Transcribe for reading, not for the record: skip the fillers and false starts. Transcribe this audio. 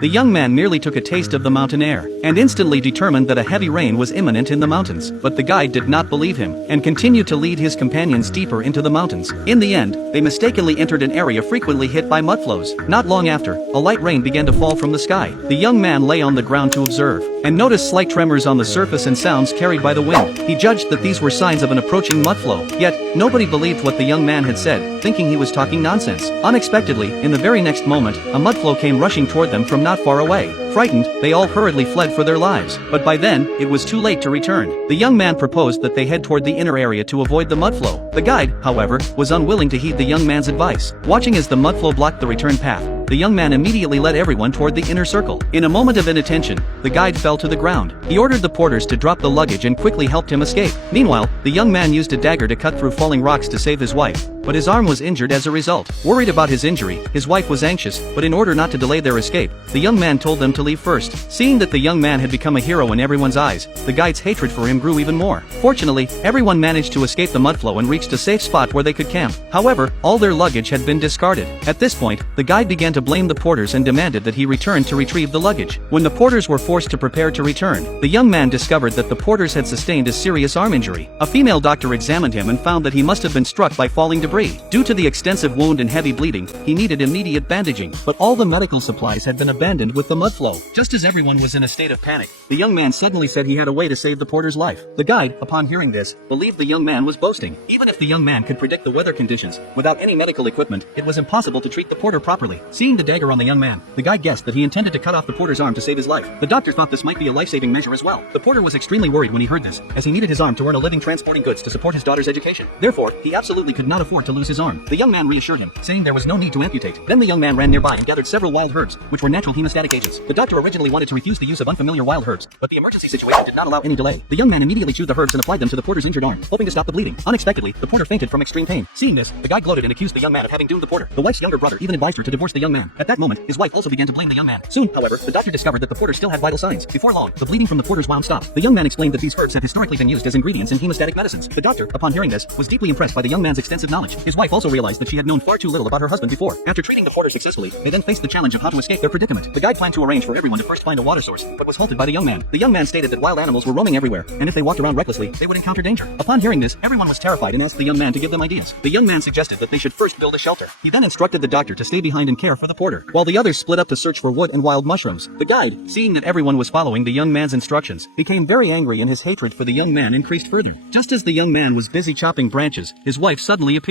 The young man merely took a taste of the mountain air, and instantly determined that a heavy rain was imminent in the mountains. But the guide did not believe him, and continued to lead his companions deeper into the mountains. In the end, they mistakenly entered an area frequently hit by mudflows. Not long after, a light rain began to fall from the sky. The young man lay on the ground to observe, and noticed slight tremors on the surface and sounds carried by the wind. He judged that these were signs of an approaching mudflow, yet nobody believed what the young man had said, thinking he was talking nonsense. Unexpectedly, in the very next moment, a mudflow came rushing toward them from not far away. Frightened, they all hurriedly fled for their lives, but by then, it was too late to return. The young man proposed that they head toward the inner area to avoid the mudflow. The guide, however, was unwilling to heed the young man's advice. Watching as the mudflow blocked the return path, the young man immediately led everyone toward the inner circle. In a moment of inattention, the guide fell to the ground. He ordered the porters to drop the luggage and quickly helped him escape. Meanwhile, the young man used a dagger to cut through falling rocks to save his wife, but his arm was injured as a result. Worried about his injury, his wife was anxious, but in order not to delay their escape, the young man told them to leave first. Seeing that the young man had become a hero in everyone's eyes, the guide's hatred for him grew even more. Fortunately, everyone managed to escape the mudflow and reached a safe spot where they could camp. However, all their luggage had been discarded. At this point, the guide began to blame the porters and demanded that he return to retrieve the luggage. When the porters were forced to prepare to return, the young man discovered that the porters had sustained a serious arm injury. A female doctor examined him and found that he must have been struck by falling debris. Due to the extensive wound and heavy bleeding, he needed immediate bandaging, but all the medical supplies had been abandoned with the mudflow. Just as everyone was in a state of panic, the young man suddenly said he had a way to save the porter's life. The guide, upon hearing this, believed the young man was boasting. Even if the young man could predict the weather conditions, without any medical equipment, it was impossible to treat the porter properly. Seeing the dagger on the young man, the guide guessed that he intended to cut off the porter's arm to save his life. The doctor thought this might be a life-saving measure as well. The porter was extremely worried when he heard this, as he needed his arm to earn a living transporting goods to support his daughter's education. Therefore, he absolutely could not afford to lose his arm. The young man reassured him, saying there was no need to amputate. Then the young man ran nearby and gathered several wild herbs, which were natural hemostatic agents. The doctor originally wanted to refuse the use of unfamiliar wild herbs, but the emergency situation did not allow any delay. The young man immediately chewed the herbs and applied them to the porter's injured arm, hoping to stop the bleeding. Unexpectedly, the porter fainted from extreme pain. Seeing this, the guy gloated and accused the young man of having doomed the porter. The wife's younger brother even advised her to divorce the young man. At that moment, his wife also began to blame the young man. Soon, however, the doctor discovered that the porter still had vital signs. Before long, the bleeding from the porter's wound stopped. The young man explained that these herbs had historically been used as ingredients in hemostatic medicines. The doctor, upon hearing this, was deeply impressed by the young man's extensive knowledge. His wife also realized that she had known far too little about her husband before. After treating the porter successfully, they then faced the challenge of how to escape their predicament. The guide planned to arrange for everyone to first find a water source, but was halted by the young man. The young man stated that wild animals were roaming everywhere, and if they walked around recklessly, they would encounter danger. Upon hearing this, everyone was terrified and asked the young man to give them ideas. The young man suggested that they should first build a shelter. He then instructed the doctor to stay behind and care for the porter, while the others split up to search for wood and wild mushrooms. The guide, seeing that everyone was following the young man's instructions, became very angry and his hatred for the young man increased further. Just as the young man was busy chopping branches, his wife suddenly appeared.